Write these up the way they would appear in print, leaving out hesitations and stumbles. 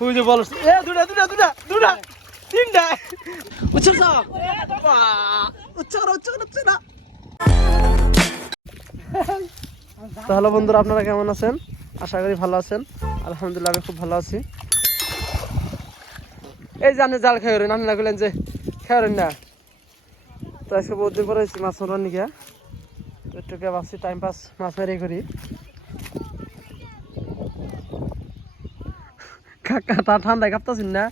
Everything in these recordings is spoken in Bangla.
ওই যে বলছ এ দুটা তিনটা উচ্চর না তো হ্যালো বন্ধুরা, আপনারা কেমন আছেন? আশা করি ভালো আছেন। আলহামদুলিল্লাহ আমি খুব ভালো আছি। এই জানে জাল খেয়ে নানি লাগলেন যে খেয়ারেন না, তো আজকে বহুত দিন পরে মাছ মারার নিকে একটু ভাবছি টাইম পাস মাছ মেরে করি। কাকা ঠান্ডায় কাঁপতাছেন না?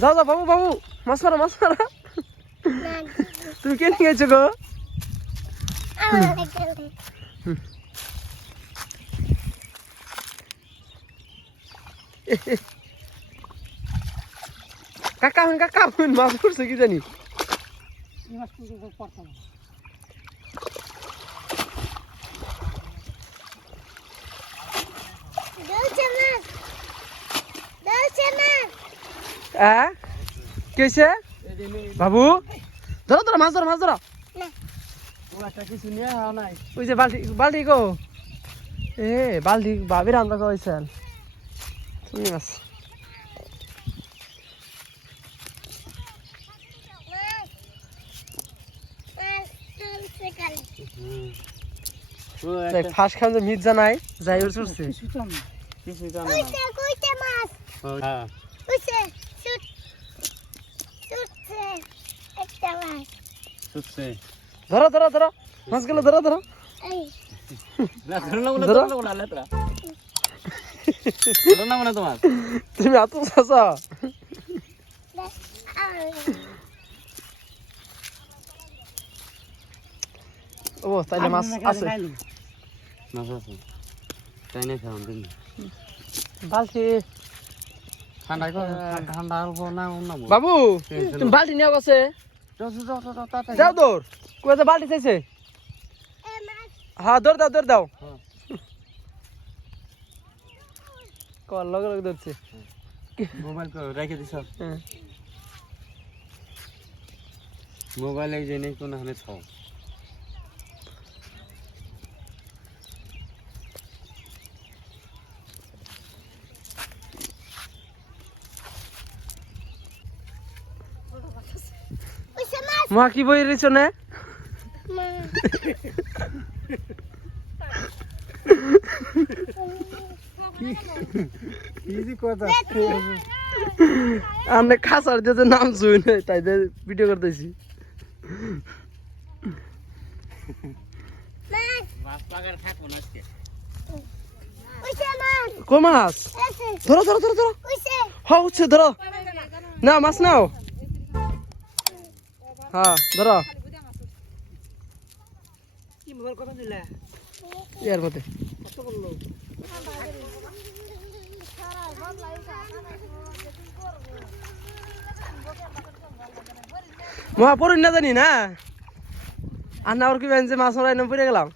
যাও যাও বাবু মাছ মারা তুমি কে নিয়ে গেছো গো? কাকা মাছ পড়ছে কি জানি। কেছে বাবু ধরো মাছ ধরো ওই যে বালতি গো, এ বালতি ভাবির আমরা কইছেন তুমি মাছ ফাঁস খান যে মিট জানাই যাই ওর চড়ছে ধরো মাছ গেল ধরো তুমি এত চাষা ও তাইলে মাছ আছে তাই না খাওয়ান দিন বালতি ঠান্ডা বাবু তুমি বালতি নিয়ে গেছে যাও দৌড় কোথায় বালতি চাইছে। হ্যাঁ দৌড় দাও কল লগে ধরছে মোবাইল রেখে দিছ মোবাইল এই যে নেই কোনো হানে ছাও মা কি বই রইছ না আমরা খাসার দিয়ে নাম শুই না তাই ভিডিও করতেছি। কো মাছ ধরো হ্যাঁ উঠছে ধরো না মাছ নাও হ্যাঁ ধরো ইয়ার মধ্যে মহা পড়ুন না জানি না আর না ওর কি বেঞ্চে মাছ মারাই না পড়ে গেলাম।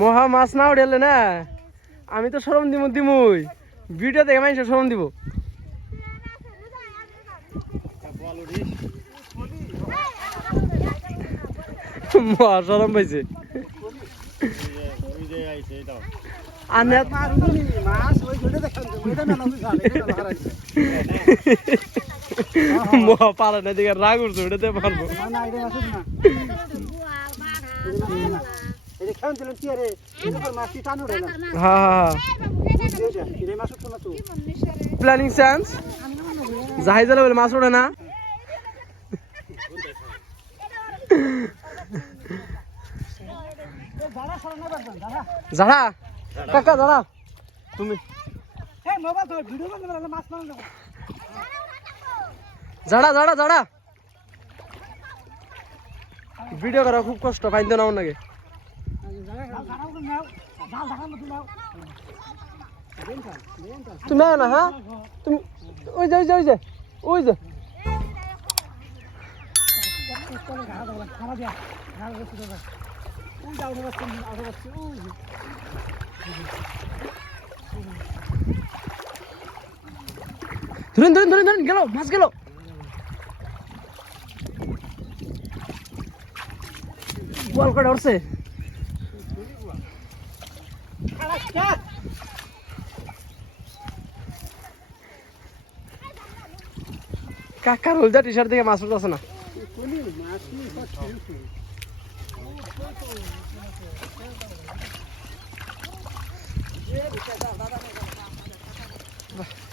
মহা মাছ না উঠেলে না আমি তো সরম দিমুই ভিডিও দেখে মানুষ সরম দিব। মহা সরম পাইছে মহা পালা না দিকে রাগ উঠছে ওটাতে পারবো প্ল্যানিং চান্স যাই যালে বলে মাছ ওঠে না যারা কাকা যারা তুমি যারা ভিডিও করা খুব কষ্ট ফাইন নাও নাকি তুমি আয় না হ্যাঁ তুমি ওই যে ওই যে ওই যে ওই যে ধরেন ধরেন ধরেন ধরেন গেল মাছ গেল বল করে উঠছে কাকার হলদা টি শার্ট থেকে মাছ উঠতেছে না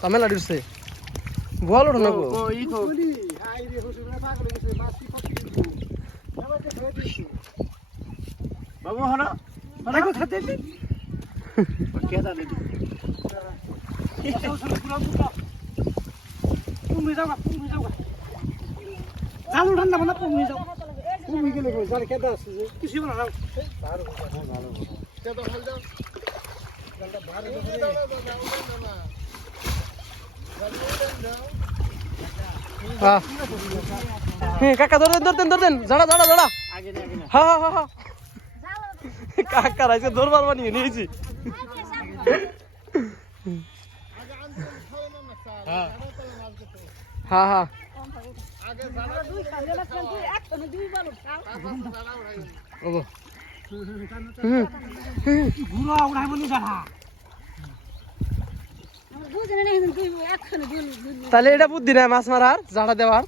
কামেলা দিছে বল ওঠ না বাবু হলো হলো খাতে কে জানে তুমি যাও তুমি যাও চালু ঠান্ডা না তুমি যাও তুমি গেলে যারে কেদা আছে যে কিছু না নাও ভালো কেদা ভাল যাও গলটা ভালো না কাকা ধরতেন ধরতেন ধরতেন জড়া জড়া জড়া হ্যাঁ হ্যাঁ হ্যাঁ কাকা রাইছে ধরবার বানিয়ে নিয়েছি হ্যাঁ হ্যাঁ তাহলে এটা বুদ্ধি নাই মাছ মারার জাড়া দেওয়ার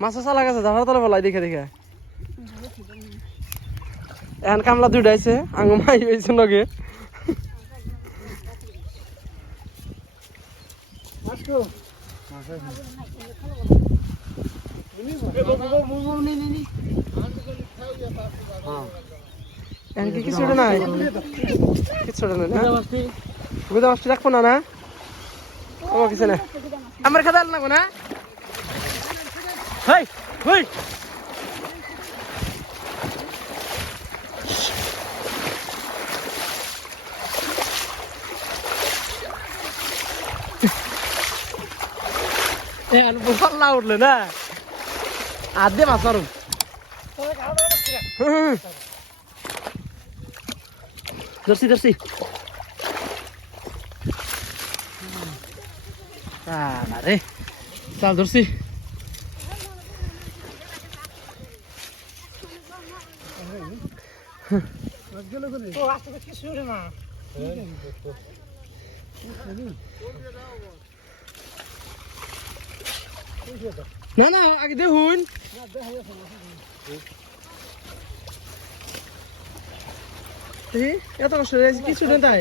মাছও চালা গেছে জাড়া তলে বলাই দেখে দেখে এখন কামলা দুইটাইছে আঙু মাই হয়েছে নগে কিছু নাই কিছু নাই গুদা মাছটি রাখবো না না ও কিছু না আমার খাতা লাগবো না হেই হেই বল্লা উঠলে না আর দিয়ে মাছ মারুম ধরছি ধরছি রে চাল ধরছি না না আগে দেখুন এত কষ্ট কিছু নেই তাই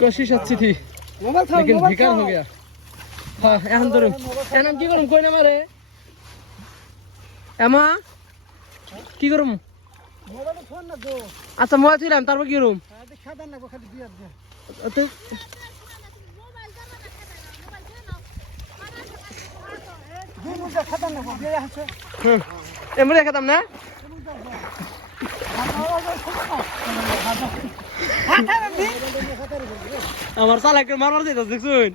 कोशिश अच्छी थी लेकिन बेकार हो गया हाँ এখন ধরুন এখন কি করুম কই না মারে এমা কি করুম আচ্ছা মোবাইল ছিলাম তারপর কি করুম এমনি খেতাম না আমার চালাকে মারবার দিতে দেখছুন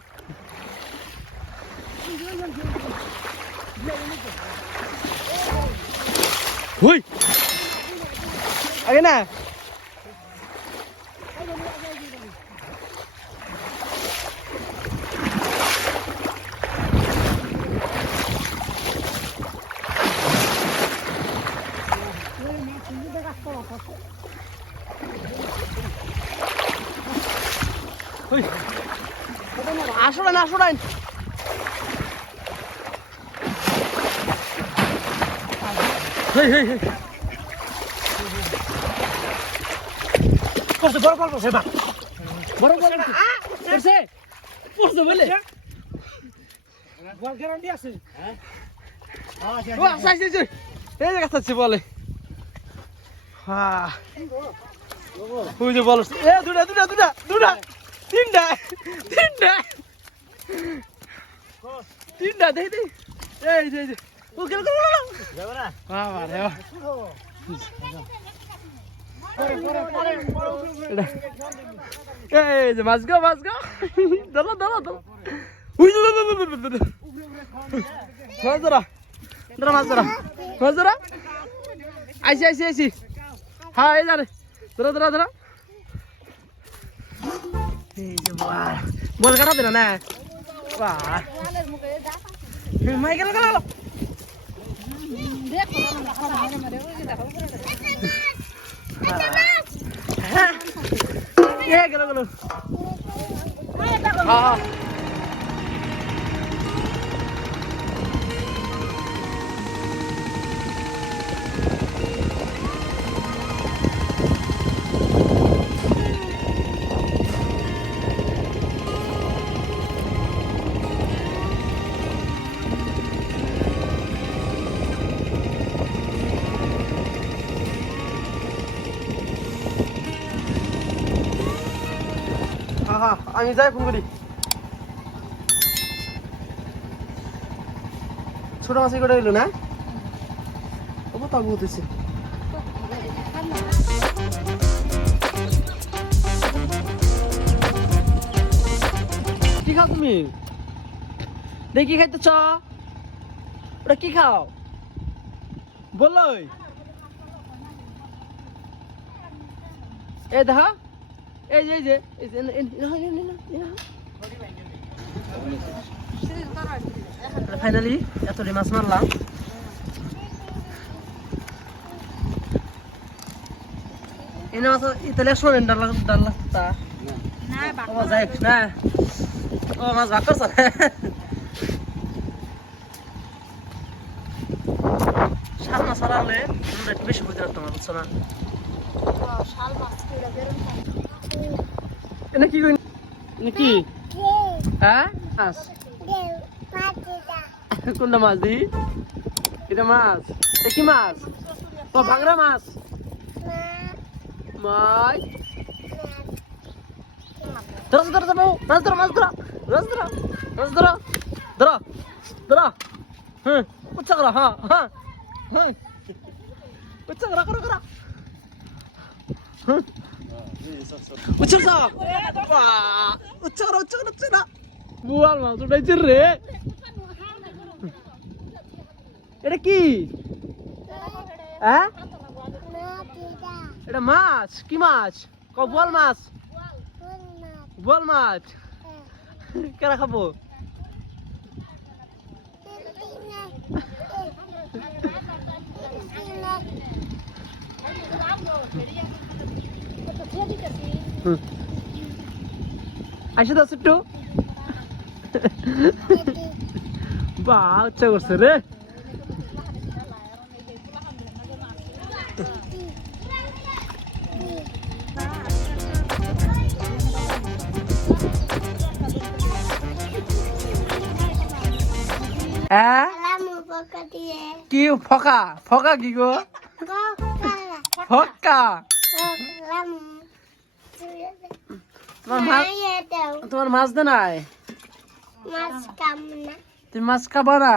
হুই আগে না আসলেন আসলেন বড় গল্প সেবা বড় গল্প করছে পড়ছে বলে বল গ্যারান্টি আছে হ্যাঁ ও আচ্ছা আচ্ছা এই জায়গা আছে বলে হ্যাঁ ওই যে বল এ দুটা দুটা দুটা দুটা তিনটা তিনটা তিনটা দেই দেই এই যে ও গেল গেল গেল যাবে না বাবা রে বাবা। এই যে মাছ গো ধরো ধরো ধরো উই মাছ ধরা ধরা মাছ ধরা মাছ ধরা আইসি হ্যাঁ এই জানে ধরো ধরো ধরো এই যে বাহ বল কাটা দিল না বাহ মাই গেল গেল গেল হ্যাঁ গেল গেল হ্যাঁ আমি যাই ফোন করি ছোট মাছ করে এলো না ও তা বলতেছে কি খাও তুমি দেখি খাইতেছ ওটা কি খাও বলো এই দেখা এই যে ফাইনালি এতটি মাছ মারলাম এনে মাছ ইতালি শোনেন ডাল লাগতা না যাই না ও মাছ ভাগ করছ শাল মাছ আনলে আমরা একটু বেশি বুঝতে পারতাম বুঝছো না এটা কি কই নাকি হ্যাঁ মাছ কোনটা মাছ দি এটা মাছ এটা কি মাছ ও ভাঙরা মাছ মাই ধরো ধরো ধরো মাছ ধরো মাছ ধরো মাছ ধরো মাছ ধরো ধরো ধরো হ্যাঁ উচ্চ করো হ্যাঁ হ্যাঁ হ্যাঁ উচ্চ করো করো করো উচ্চা উচ্চা বুয়াল মাছ উঠাইছে রে এটা কি হ্যাঁ এটা মাছ কি মাছ বোয়াল মাছ বোয়াল মাছ কেরা খাবো আসে দাও একটু বা ইচ্ছা করছে রে কি ফকা ফকা কি গো ফকা তোমার মাছ দে নাই তুমি মাছ খাবা না